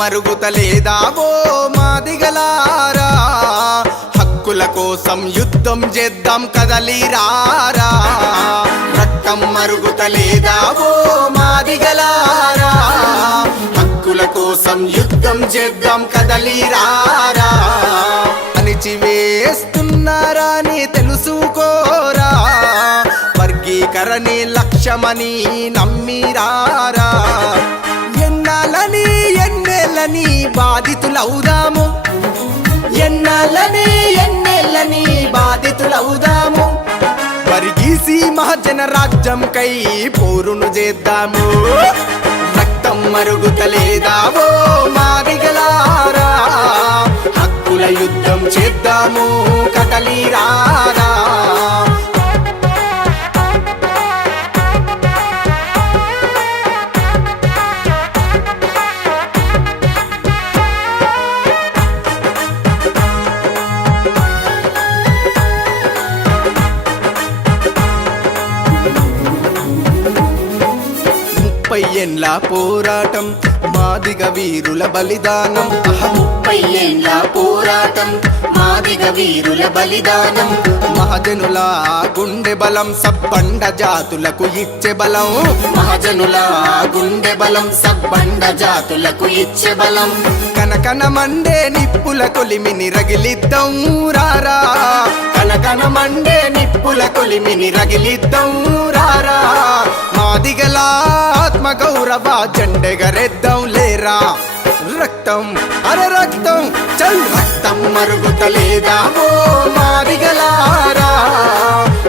మరుగుతలేదావో మాదిగలారా, హక్కుల కోసం యుద్ధం చేద్దాం కదలిరారా. రక్తం మరుగుతలేదావో మాదిగలారా, హక్కుల కోసం యుద్ధం చేద్దాం కదలిరారా. అణిచివేస్తున్నారా నీ తెలుసుకోరా, వర్గీకరణే లక్ష్యమని నమ్మిరారా. ఎన్నేళ్ళని బాధితులవుదాము, ఎన్నేళ్ళని బాధితులవుదాము. వర్గీసి మహాజన రాజ్యంకై పోరును చేద్దాము. రక్తం మరుగుతలేదావో మాదిగలారా, హక్కుల యుద్ధం చేద్దాము కదలిరారా. ఏండ్ల పోరాటం మాదిగ వీరుల బలిదానం, 30 ఏండ్ల పోరాటం మాదిగ వీరుల బలిదానం. మహజనుల గుండె బలం సబ్బండ జాతులకు ఇచ్చే బలం, మహజనుల గుండె బలం సబ్బండ జాతులకు ఇచ్చే బలం. కనకన మండే నిప్పుల కొలిమిని రగిలిద్దాం రారా, కనకన మండే నిప్పుల కొలిమిని రగిలిద్దాం రారా. మాదిగల ఆత్మ గౌరవ జెండెగరేద్దాం లేరా. రక్తం అరే రక్తం చల్, రక్తం మరుగుతలేదావో మాదిగలారా,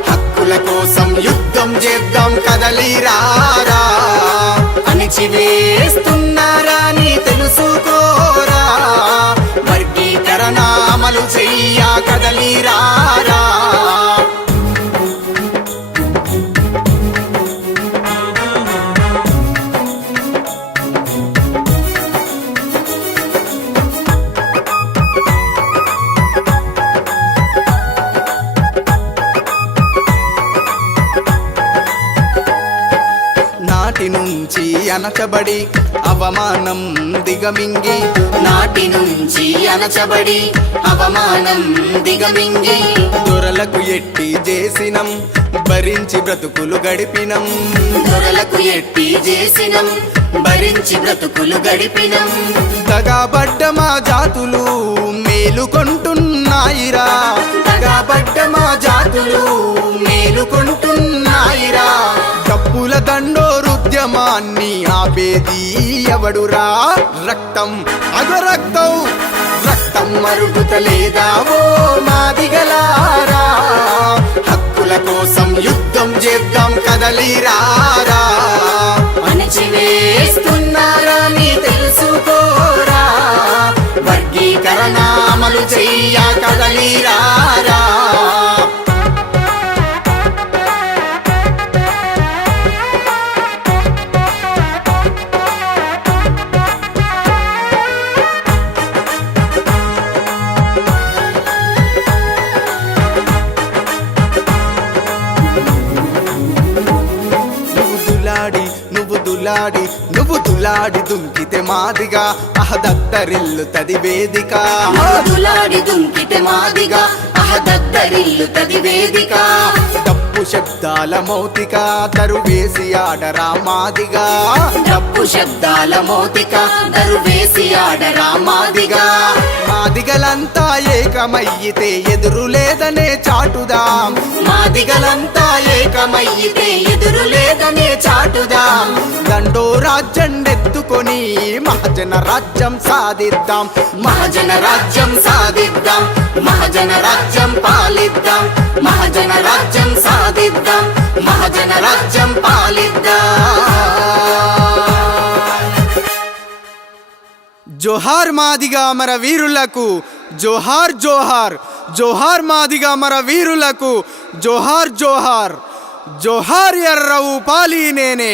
హక్కుల కోసం యుద్ధం చేద్దాం కదలిరారా. అణిచివేస్తున్నారా నీ తెలుసుకోరా, వర్గీకరణ అమలు చెయ్య కదలిరారా. నాటి నుంచి అణచబడి అవమానం దిగమింగి, నాటి నుంచి అణచబడి అవమానం దిగమింగి. దొరలకు ఎట్టి చేసినం భరించి బ్రతుకులు గడిపినం, దొరలకు ఎట్టి చేసినం భరించి బ్రతుకులు గడిపినం. దగాబడ్డ మా జాతులు మేలుకొంటున్నాయిరా, దగాబడ్డ మా జాతులు మేలుకొంటున్నాయిరా. తప్పుల దండోరుద్యమాన్ని ఆపేది ఎవడురా. రక్తం అగరక్తం, రక్తం మరుగుతలేదావో మాదిగలారా, హక్కుల కోసం యుద్ధం చేద్దాం కదలిరారా. అణిచివేస్తున్నారా నీ తెలుసుకోరా, వర్గీకరణ అమలు చెయ్య కదలిరారా. నువ్వు దులాడి దుంకితే మాదిగా అహదత్తరిల్లు తది వేదిక, దులాడి దుంకితే మాదిగా అహదత్తరిల్లు తది వేదిక. డప్పు శబ్దాల మౌతిక దరువేసి ఆడరా మాదిగా, డప్పు శబ్దాల మౌతిక దరువేసి ఆడరా మాదిగా. మాదిగలంతా ఏకమయ్యితే ఎదురు లేదనే చాటుదాం, మాదిగలంతా ఏకమయ్యితే ఎదురు లేదనే చాటుదాం. దండో రాజ్యండెత్తుకొని మహాజన రాజ్యం సాధిద్దాం, మహాజన రాజ్యం సాధిద్దాం, మహాజన రాజ్యం పాలిద్దాం, మహాజన రాజ్యం సాధిద్దాం, మహాజన రాజ్యం పాలిద్దాం. జోహార్ మాదిగా మర వీరులకు, జోహార్ జోహార్, జోహార్ మాదిగా మర వీరులకు, జోహార్ జోహార్, జోహార్ ఎర్రవు పాలి నేనే.